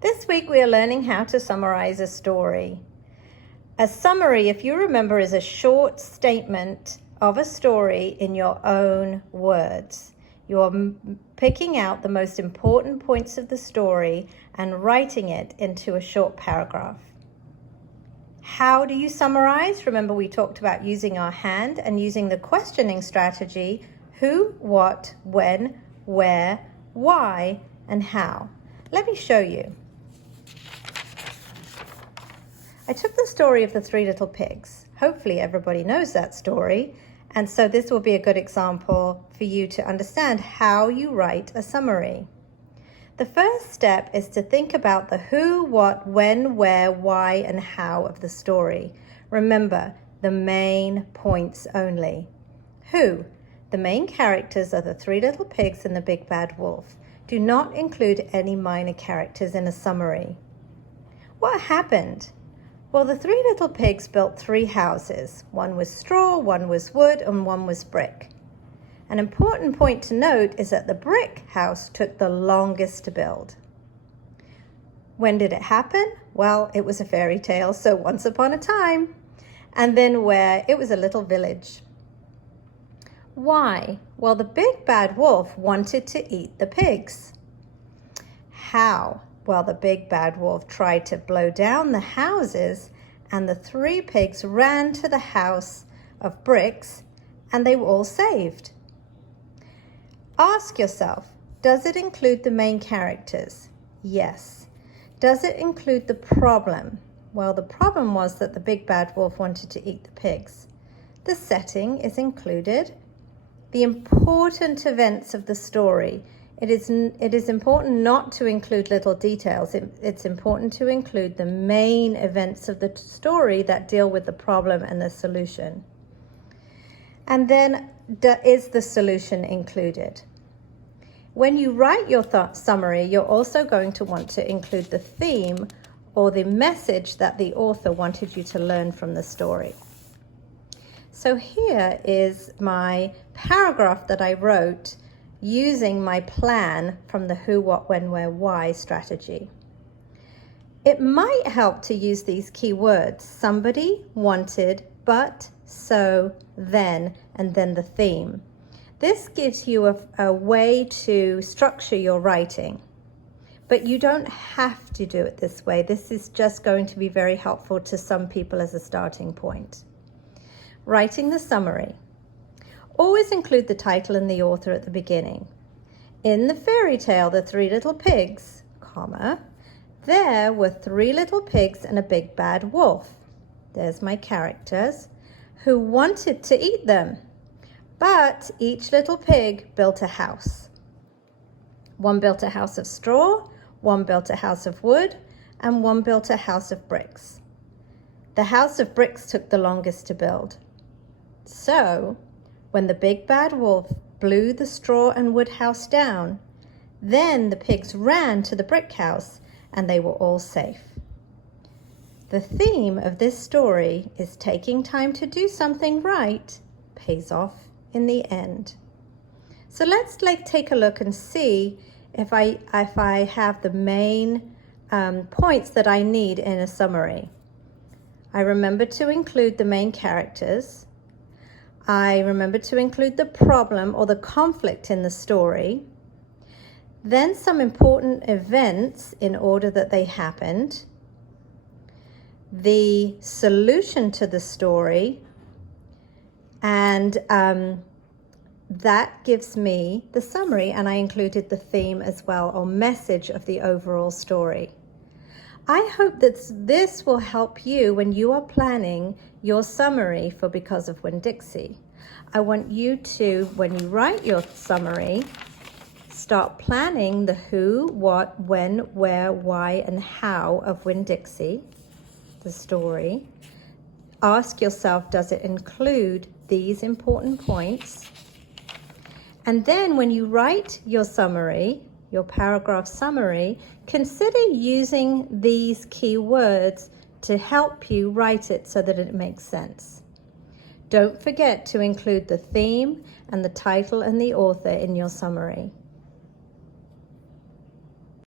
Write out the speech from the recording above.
This week we are learning how to summarize a story. A summary, if you remember, is a short statement of a story in your own words. You're picking out the most important points of the story and writing it into a short paragraph. How do you summarize? Remember, we talked about using our hand and using the questioning strategy: who, what, when, where, why, and how. Let me show you. I took the story of the Three Little Pigs. Hopefully everybody knows that story, and so this will be a good example for you to understand how you write a summary. The first step is to think about the who, what, when, where, why, and how of the story. Remember, the main points only. Who? The main characters are the Three Little Pigs and the Big Bad Wolf. Do not include any minor characters in a summary. What happened? Well, the Three Little Pigs built 3 houses. One was straw, one was wood, and one was brick. An important point to note is that the brick house took the longest to build. When did it happen? Well, it was a fairy tale, so once upon a time. And then where? It was a little village. Why? Well, the Big Bad Wolf wanted to eat the pigs. How? Well, the Big Bad Wolf tried to blow down the houses, and the 3 pigs ran to the house of bricks, and they were all saved. Ask yourself, does it include the main characters? Yes. Does it include the problem? Well, the problem was that the Big Bad Wolf wanted to eat the pigs. The setting is included. The important events of the story. It is important not to include little details. It's important to include the main events of the story that deal with the problem and the solution. And then, is the solution included? When you write your summary, you're also going to want to include the theme or the message that the author wanted you to learn from the story. So here is my paragraph that I wrote using my plan from the who, what, when, where, why strategy. It might help to use these key words: somebody, wanted, but, so, then, and then the theme. This gives you a way to structure your writing, but you don't have to do it this way. This is just going to be very helpful to some people as a starting point. Writing the summary. Always include the title and the author at the beginning. In the fairy tale, The Three Little Pigs, comma, there were 3 little pigs and a big bad wolf. There's my characters, who wanted to eat them. But each little pig built a house. One built a house of straw, one built a house of wood, and one built a house of bricks. The house of bricks took the longest to build. So, when the Big Bad Wolf blew the straw and wood house down, then the pigs ran to the brick house and they were all safe. The theme of this story is taking time to do something right pays off in the end. So let's take a look and see if I have the main points that I need in a summary. I remember to include the main characters. I remember to include the problem or the conflict in the story. Then some important events in order that they happened. The solution to the story. And that gives me the summary, and I included the theme as well, or message of the overall story. I hope that this will help you when you are planning your summary for Because of Winn-Dixie. I want you to, when you write your summary, start planning the who, what, when, where, why, and how of Winn-Dixie, the story. Ask yourself, does it include these important points? And then when you write your summary, your paragraph summary, consider using these key words to help you write it so that it makes sense. Don't forget to include the theme and the title and the author in your summary.